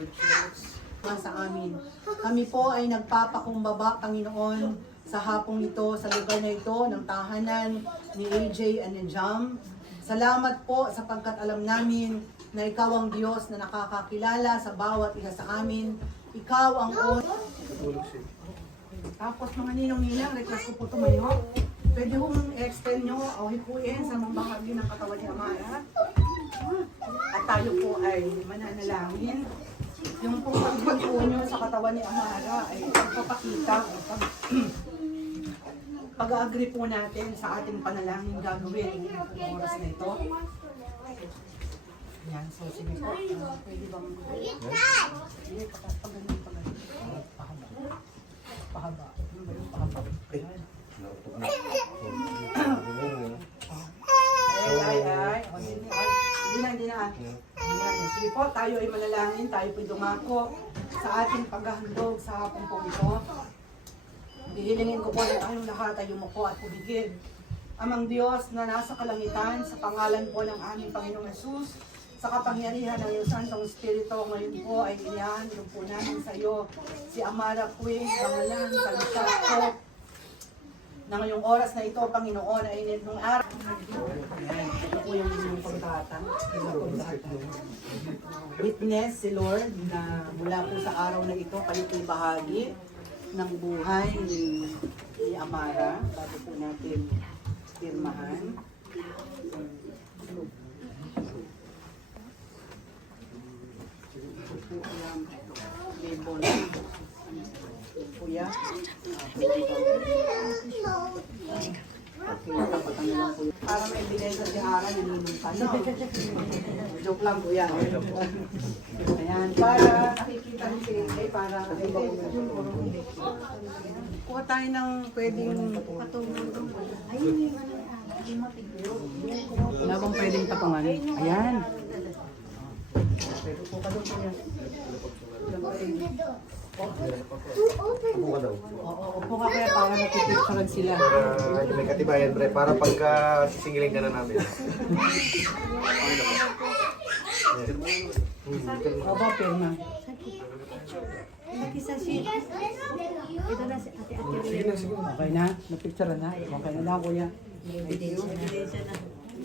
Lord Jesus, sa amin. Kami po ay nagpapakumbaba, Panginoon, sa hapong ito, sa lugar na ito, ng tahanan ni AJ and ni Jam. Salamat po sapagkat alam namin na Ikaw ang Diyos na nakakakilala sa bawat isa sa amin. Ikaw ang Tapos mga ninong-ninang, request ko po tumayo. Pwede hong extend nyo o hipuin sa mga bahagi ng katawan ni Amara. At tayo po ay mananalangin. Yung pong paghipo nyo sa katawan ni Amara ay pagpapakita o pag-agree po natin sa ating panalangin gagawin ng oras na ito. Yan, so sige po. Pwede bang sige, pag-ganun. Pahaba. Ano ba yung pahaba? Ay. Hindi na. Sige po, tayo ay manalangin, tayo po'y dumako sa ating paghahandog sa hapong po ito. Hihilingin ko po na tayong lahat ay umuko at pumigid. Amang Diyos na nasa kalangitan, sa pangalan po ng aming Panginoong Hesus, sa kapangyarihan ng iyong Santong Espiritu, ngayon po ay inihahandog po namin sa iyo si Amara Queen, Bangalan, Kalisat po, na ngayong oras na ito, Panginoon, ay nung araw. Ito po yung pagtatang. Witness si Lord na mula po sa araw na ito, kayo po'y bahagi ng buhay ni Amara bago po natin pirmahan. Kuya. Para may ebidensya si Ara, naninom ka. Joke lang, kuya. Ayan, para nakikita ni si Inday, para kuha tayo ng pwedeng wala bang pwedeng patungan? Ayan. Pwede po ka doon, kuya. Upo ka daw. Oo, upo ka kaya para nakipicturean sila. Para may katibayan, pre. Para pagka sisingiling ka na namin. O ba, pirma? Ito na si ate. Sige na, sige na. Okay na? Napicturean na? Okay na lang, kuya. Thank you.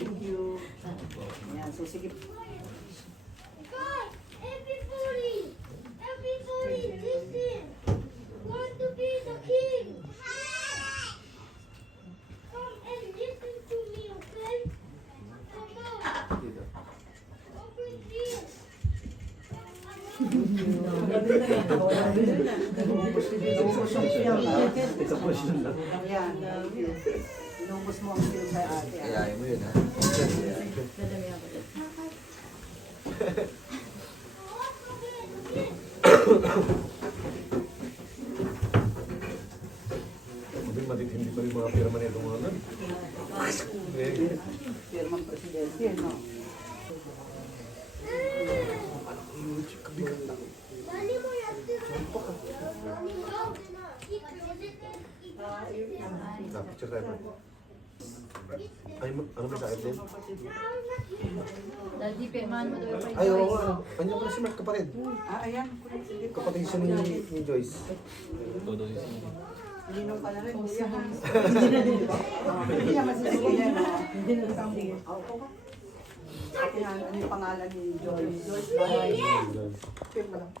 Thank you. Ayan, so sige. Everybody, listen. Want to be the king. Come and listen to me, okay? Come on. Open here. Ito po siya lang. Ayan. Inubos mo ang film kay ate. Ayayin mo yun, ha? Matitindi pa rin mga pirma nito mga nan. Pirmang presidente, no? Picture tayo, pre. Ay, ano ba sa akin din? Daddy, pirmahan mo daw yung Ay, oo nga. Andiyan pala si Mark Kapared. Ayan. Sige po. Kapatid siya ni Joyce. Ninong ka na rin. Hindi naman si Kuya, no? Hindi na sige. Ako ka. Ano yung pangalan ni Joyce? Joyce Bahay. Pirma lang.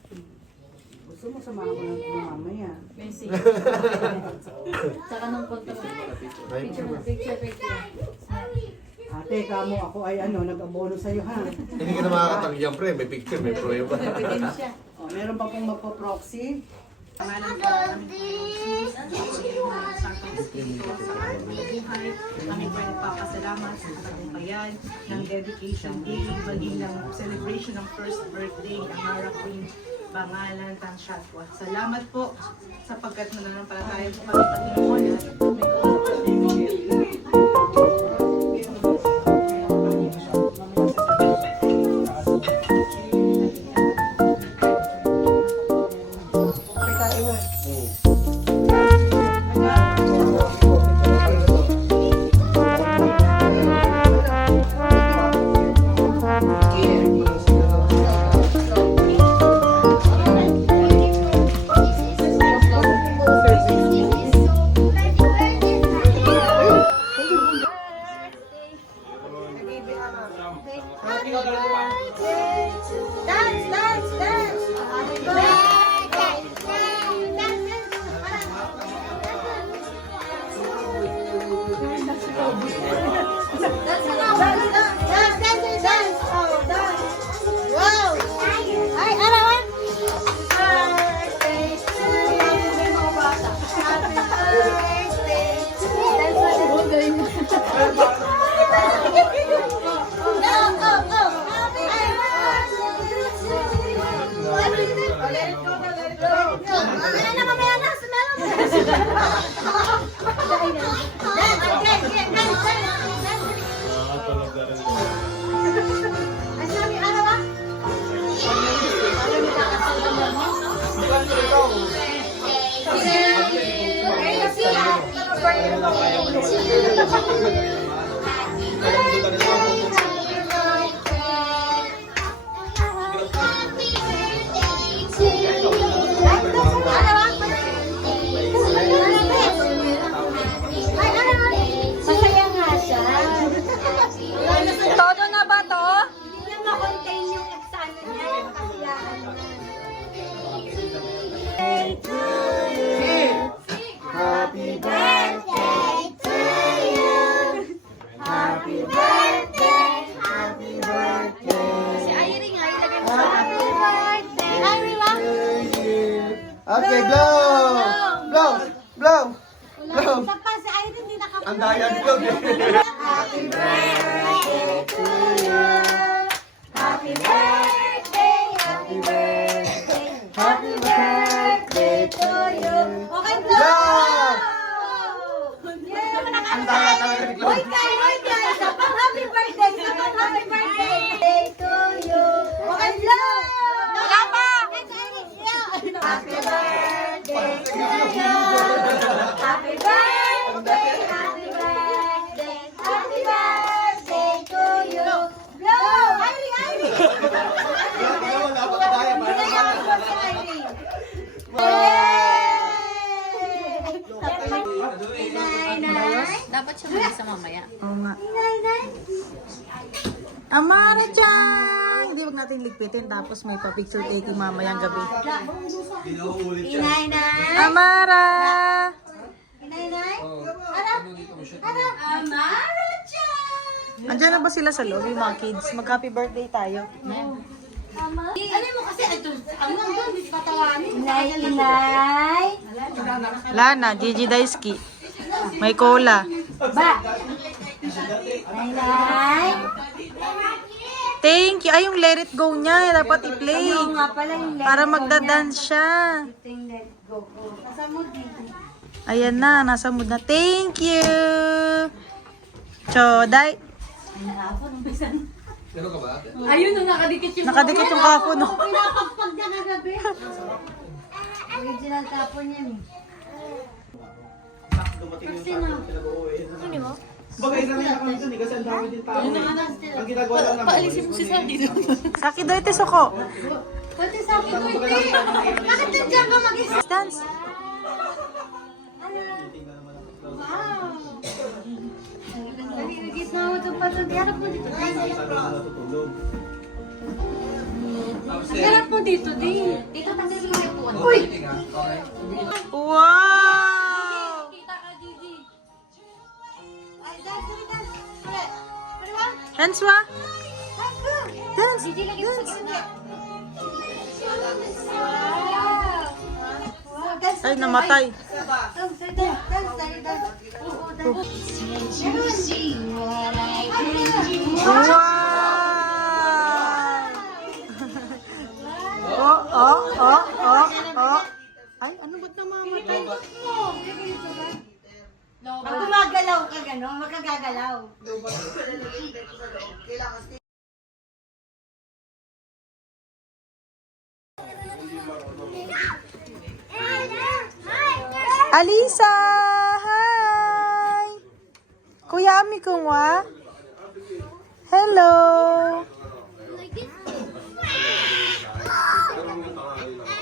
Gusto mo samahan ko ng mamaya. Messi. Saka nung konta mo. Ay, Picture. Ate, kamo ako ay nag-abono sa'yo, ha? hindi ka na makakatanggihan, pre. May picture, may prueba. Ebidensya. O, meron pa pong magpo-proxy. Pangalan po namin kami po ay nagpapasalamat sa katagumpayan ng dedication day, maging ng celebration ng first birthday ng Amara Queen Bangalan Tanshatwa. Salamat po sapagkat mananampalataya po kami Panginoon at may Masaya nga siya. Todo na ba to? Hindi na ma-contain yung eksana niya. Yung kasiyahan niya. Happy birthday to you. Happy birthday. Happy birthday. Si Irene nga, ilagay mo sa happy birthday. Irene, Okay, blow! Blow! Blow! Blow! isa pa si Irene, hindi nakapagod. Ang daya nito. Happy birthday to you. Happy birthday, happy birthday, happy birthday to you. Okay, blow! Yeah! Ang daya talaga ni Hoy, Claude. Kay! Isa pang happy birthday! Isa pang happy birthday to you! Okay, blow! Wala pa! Happy birthday to you! Happy birthday! Happy birthday! Happy birthday to you! Blow! Irene! Napakadaya. Dapat siya mag-isa mamaya. Oo nga. Amara-chan! Hindi, wag natin ligpitin. Tapos may pa-picture taking mamayang gabi. Inay-nay! Amara! Inay-nay! Harap! Harap! Amara-chan! Andiyan na ba sila sa loob, yung mga kids? Mag-happy birthday tayo. Ano mo kasi ito? Ang nandun, hindi patawanin. Inay! Lana, Gigi Daisuke. May cola. Ba! Inay! Thank you. Ay, yung let it go niya. Dapat i-play. Oo nga pala yung Para magda-dance siya. Let go ko. Kasama dito. Ayan na, nasa mood na. Thank you! Choday. Ayun na, nakadikit yung Nakadikit yung kapo, no? Pinapagpag niya kagabi. Original kapon yan eh. Kasi na. Ano mo? Bagay na rin ako dun eh, kasi ang dami din tao. Ang ginagawa lang namin. Paalisin mo si Sandy doon. Saki daw ito, Soko. Pati sabi ko hindi. Bakit nandiyan ka mag-isa? Dance. Wow! Nagigit na ako itong patod. Harap mo dito. Natutulog. Harap mo dito, din. Dito tagal mo yung upuan. Uy! Wow! Kita ka, Gigi. Ay, dance, dance. Pare. Pare ba? Hands wa? Dance. Gigi, lagi mo sa Dance. gitna. Wow! Wow, dance. Ay, namatay. Dance, dance, dance, dance. Oo, dance. Wow! Oh, oh, oh, oh, oh. Ay, ano ba't namamatay? Pag gumagalaw ka gano'n, magkagagalaw. Alisa! Hi! Kuya Ami Kungwa? Hello!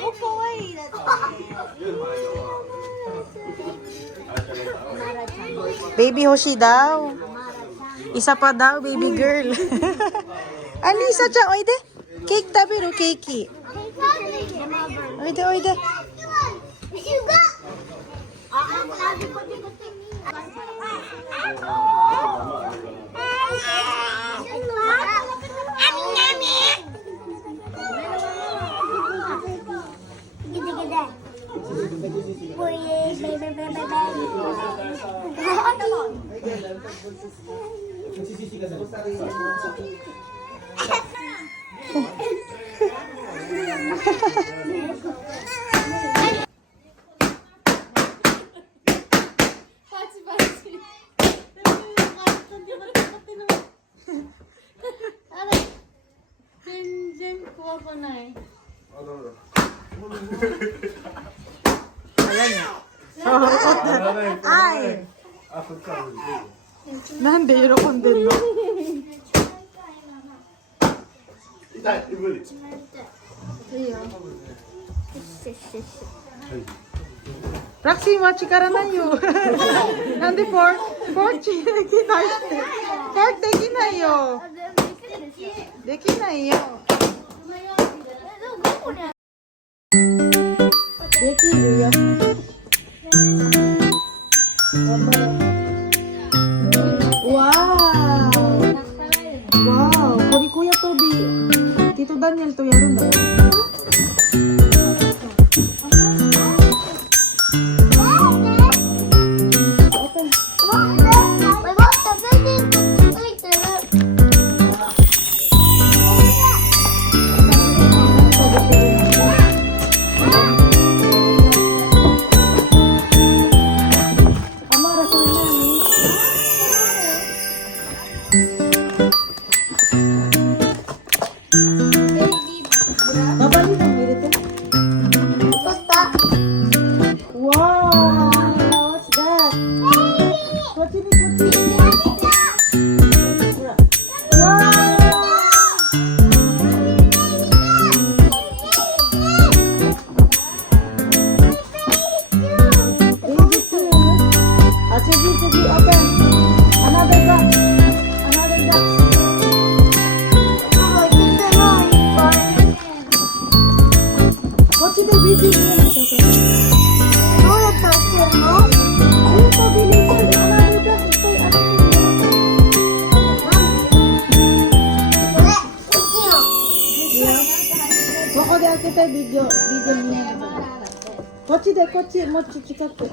Oh boy! Baby Hoshi daw. Isa pa daw, baby girl. Alisa cha, oide. Cake tabiru, cakey. Oide, oide. Ayan niya. Ay! なんで喜んでんの？痛い、無理。ラクシンは力ないよ。なんでフォーチできないって。フォーチできないよ。できないよ。できるよ。Wow! Wow! Kori Kuya Toby. Tito Daniel to yarin ba? Babalitan mo ito. Wow! What's that? What's in it? Sige, open. Another box. Another box. What's in the video? Boko de akita video niya. Kochi de kochi mochi chikaku.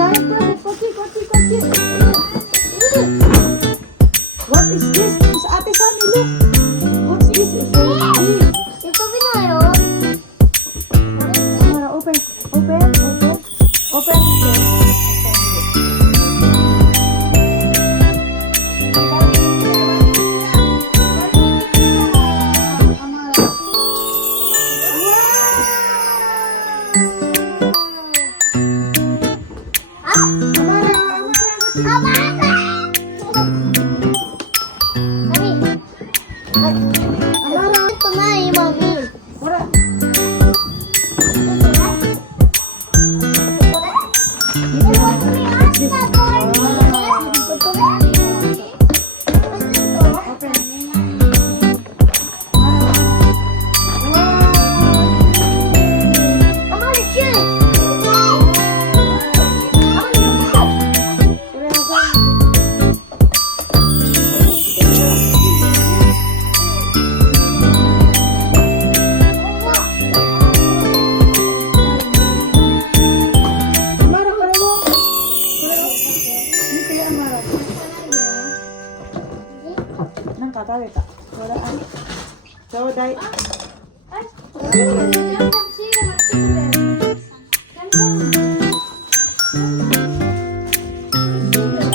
dyan. What is this? Sa ate Sammy, look. What's this? It's very big. Ito binayo. Open. Open. Ito na eh, mami. Wala. Amara, wala mo. Hindi kaya Amara. Nang katawi ka. Wala ano. So, dahil.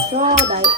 So, dahil.